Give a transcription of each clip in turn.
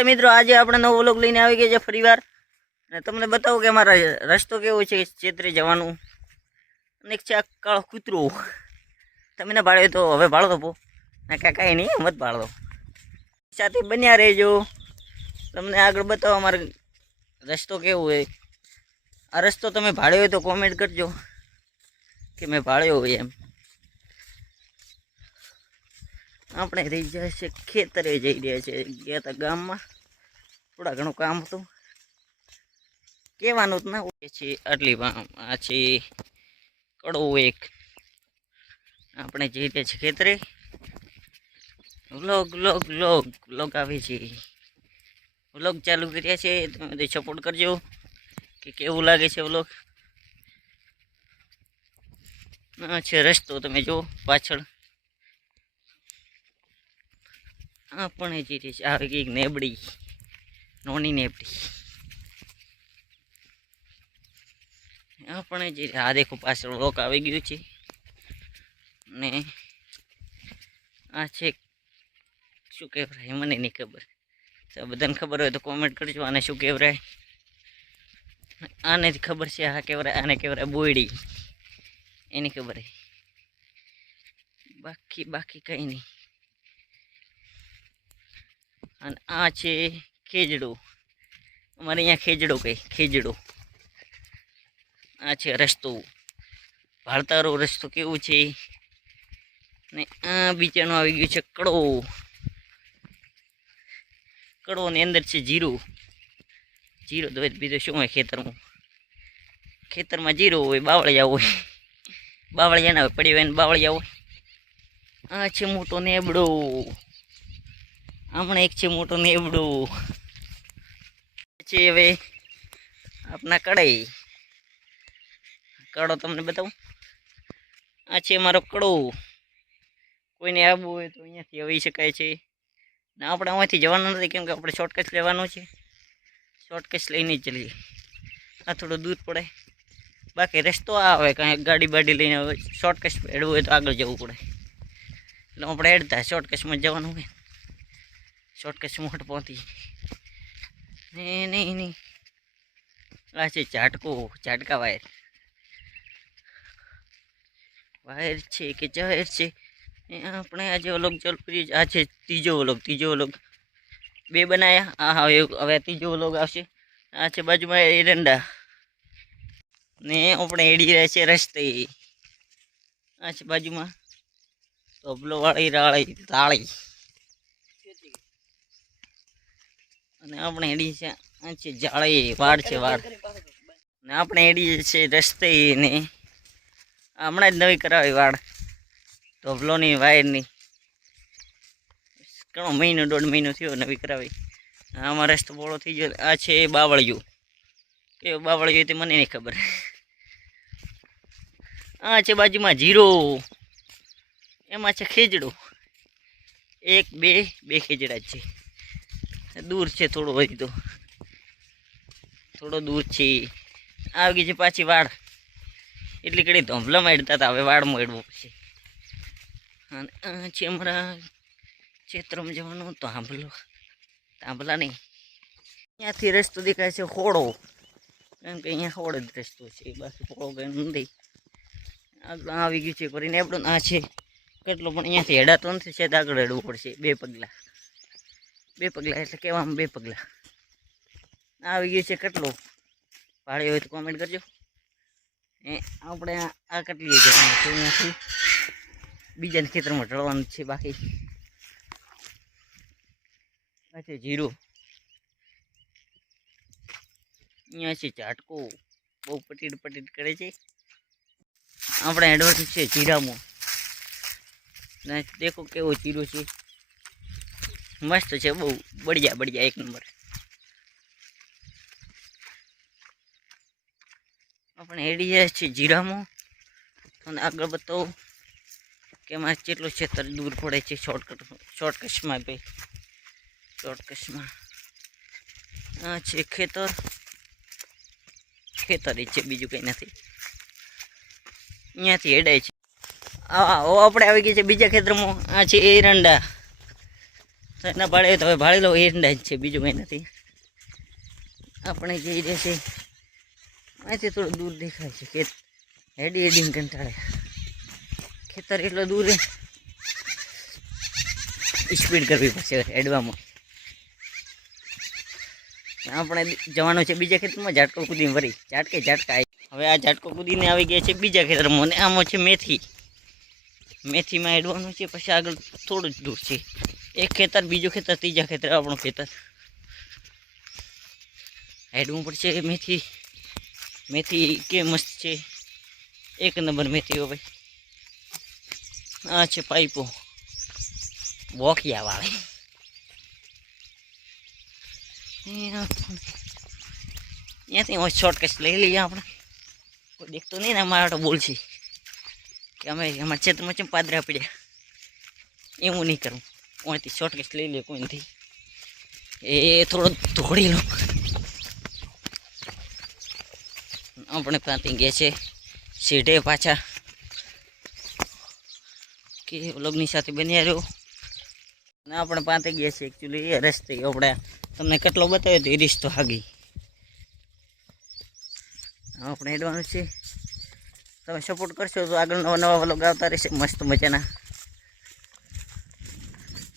નમસ્તે મિત્રો, આજે આપણે નવો વ્લોગ લઈને આવી ગયા છે ફરીવાર. અને તમને બતાવું કે અમારા રસ્તો કેવો છે ચેત્રે જવાનું. અને એક છે આ કાળો કૂતરો. તમે ને ભાળ્યો તો હવે ભાળો તો પો ના કાંઈ નહીં, મત ભાળો. સાથે બન્યા રહેજો, તમને આગળ બતાવો અમારો રસ્તો કેવો હોય. આ રસ્તો તમે ભાળ્યો હોય તો કોમેન્ટ કરજો કે મેં ભાળ્યો હોય એમ. આપણે રહી જાય છે ખેતરે જઈ રહ્યા છે. ગયા હતા ગામમાં, થોડા ઘણું કામ હતું, કહેવાનું જ ના હોય છે. આટલી આ છે કડવો એક. આપણે જઈ રહ્યા છીએ ખેતરે. વ્લોગ આવે છે, વ્લોગ ચાલુ કર્યા છે. તમે બધું સપોર્ટ કરજો કે કેવું લાગે છે વ્લોગ. આ છે રસ્તો, તમે જો પાછળ. આપણે જે છે આવી ગઈ નેબડી, નોની નેબડી. આપણે જે આ દેખો પાછળ રોક આવી ગયું છે. ને આ છે શું કહેવાય મને નહીં ખબર, બધાને ખબર હોય તો કોમેન્ટ કરજો આને શું કહેવાય. આને ખબર છે આ કહેવાય, આને કહેવાય બોયડી, એની ખબર હે. બાકી કંઈ નહીં. અને આ છે ખેજડો, અમારે અહીંયા ખેજડો કહે, ખેજડો. આ છે રસ્તો, ભાળતારો રસ્તો કેવું છે. ને આ બીજાનું આવી ગયું છે કડો. કડોની અંદર છે જીરો. જીરો તો બીજો શું હોય ખેતરમાં? ખેતરમાં જીરો હોય, બાવળિયા હોય. બાવળિયા ના હોય, પડી હોય ને બાવળિયા હોય. આ છે મોટો નેબડો. હમણાં એક છે મોટો નેબડો છે. હવે આપણા કડાઈ કડો તમને બતાવું. આ છે મારો કડો. કોઈને આવવું હોય તો અહીંયાથી આવી શકાય છે. ને આપણે અહીંયાથી જવાનું નથી, કેમ કે આપણે શોર્ટકટ લેવાનું છે. શોર્ટકટ લઈને જ ચલીએ. આ થોડું દૂર પડે, બાકી રસ્તો આવે કાંઈ ગાડી બાડી લઈને આવે. શોર્ટકટ હેડવું હોય તો આગળ જવું પડે, એટલે આપણે હેડતા શોર્ટકટમાં જવાનું હોય. શોર્ટકટ મોટ પહોંચી નહીં. આ છે ઝાટકા વાયર. વાયર છે કે જાહેર છે. આપણે આજે વ્લોગ ચાલુ કરીએ. આ છે ત્રીજો વ્લોગ. બે બનાવ્યા. આ હવે ત્રીજો વ્લોગ આવશે. આ છે બાજુમાં એરંડા, ને આપણે એડી રહ્યા છે રસ્તે. આ છે બાજુમાં તબલો વાળી તાળી. અને આપણે એડી છે આ છે જાળી, વાડ છે વાડ. ને આપણે એડી છે રસ્તે. ને હમણાં જ નવી કરાવી વાડ ધોબલોની વાયરની. ઘણો મહિનો 1.5 મહિનો થયો નવી કરાવી. આમાં રસ્તો પોળો થઈ ગયો. આ છે બાવળિયું. કેવું બાવળિયું તે મને નહીં ખબર. આ છે બાજુમાં જીરો, એમાં છે ખેજડો. બે ખેજડા છે. દૂર છે થોડો, હજી તો થોડો દૂર છે. આવી ગઈ છે પાછી વાડ. એટલી કડી ધોંભલામાં હેડતા હતા, હવે વાડમાં હેડવું પડશે. અને આ છે અમારા ક્ષેત્રમાં જવાનું. તો થાંભલા નહીં. અહીંયાથી રસ્તો દેખાય છે હોળો, કેમ કે અહીંયા હોળ જ રસ્તો છે, બાકી હોળો કંઈ નથી. આગળ આવી ગયું છે કરીને આપણું. આ છે કેટલો, પણ અહીંયાથી હેડાતો નથી, છે આગળ હેડવું પડશે. 2 પગલાં એટલે કહેવામાં 2 પગલાં. આવી ગયું છે કેટલો. ભાડે હોય તો કોમેન્ટ કરજો. આપણે આ કેટલી જવાનું છે, અહીંયાથી બીજાના ખેતરમાં ઢળવાનું છે. બાકી આ છે જીરો. અહીંયા છે ઝાટકો, બહુ પટીટ કરે છે. આપણે એડવર્ટ છે જીરામાં. દેખો કેવો જીરો છે, મસ્ત છે, બહુ બઢિયા 1 નંબર. આપણે હેડી જાય છે જીરામાં. અને આગળ બતાવો કે અમારે કેટલો ક્ષેત્ર દૂર પડે છે શોર્ટકટમાં. આ છે ખેતર જ છે, બીજું કંઈ નથી. અહીંયાથી હેડાય છે. આપણે આવી ગઈ છે બીજા ખેતરમાં. આ છે એરંડા. ના ભાડે તો હવે ભાડેલો એરંડા જ છે, બીજું કંઈ નથી. આપણે જઈ રહ્યા છે અહીંથી થોડું દૂર દેખાય છે કે હેડી હેડીને કંટાળે. ખેતર એટલો દૂર છે, સ્પીડ કરવી પડશે હેડવામાં. આપણે જવાનું છે બીજા ખેતરમાં, ઝાટકો કૂદીને વરી ઝાટકા. હવે આ ઝાટકો કૂદીને આવી ગયા છે બીજા ખેતરમાં, અને આમાં છે મેથીમાં હેડવાનું છે. પછી આગળ થોડું જ દૂર છે એક ખેતર, બીજું ખેતર, ત્રીજા ખેતર આપણું ખેતર. હેડવું પડશે. મેથી કે મસ્ત છે, એક નંબર મેથીઓ ભાઈ. આ છે પાઇપો બોકિયા વાળી. અહીંયાથી શોર્ટકટ લઈ લઈએ આપણે. કોઈ દેખતો નહીં ને અમારા તો બોલશે કે અમે અમારા ક્ષેત્રમાં ચેમ પાદરા પડ્યા. એવું નહીં કરવું, અહીંથી શોર્ટકટ લઈ લે કોઈ નથી. એ થોડો ધોડી લો. આપણે પાતી ગયા છે સીધે પાછા કે વ્લોગની સાથે બન્યા રહ્યો. ને આપણે પાતે ગયા છે એકચ્યુઅલી એ રસ્તે આપણે તમને કેટલો બતાવ્યો તો એ રીસ તો હાગી. આપણે હેડવાનું છે. તમે સપોર્ટ કરશો તો આગળ નવા વ્લોગ આવતા રહેશે મસ્ત મજાના.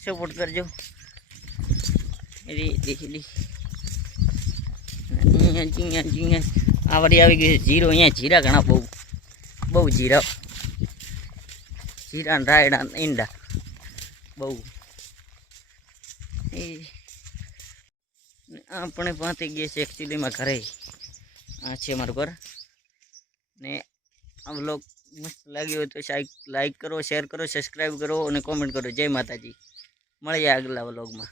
સપોર્ટ કરજો. અહીંયા આ વાળી આવી ગઈ છે જીરો. અહીંયા જીરા ઘણા બહુ જીરા ને રાયડા ઈંડા બહુ. એ આપણે પહોંચી ગયા છે એકચ્યુઅલીમાં ઘરે. આ છે મારું ઘર. ને આ વ્લોગ મસ્ત લાગ્યો હોય તો લાઈક કરો, શેર કરો, સબસ્ક્રાઈબ કરો અને કોમેન્ટ કરો. જય માતાજી. મળીએ આગલા વ્લોગમાં.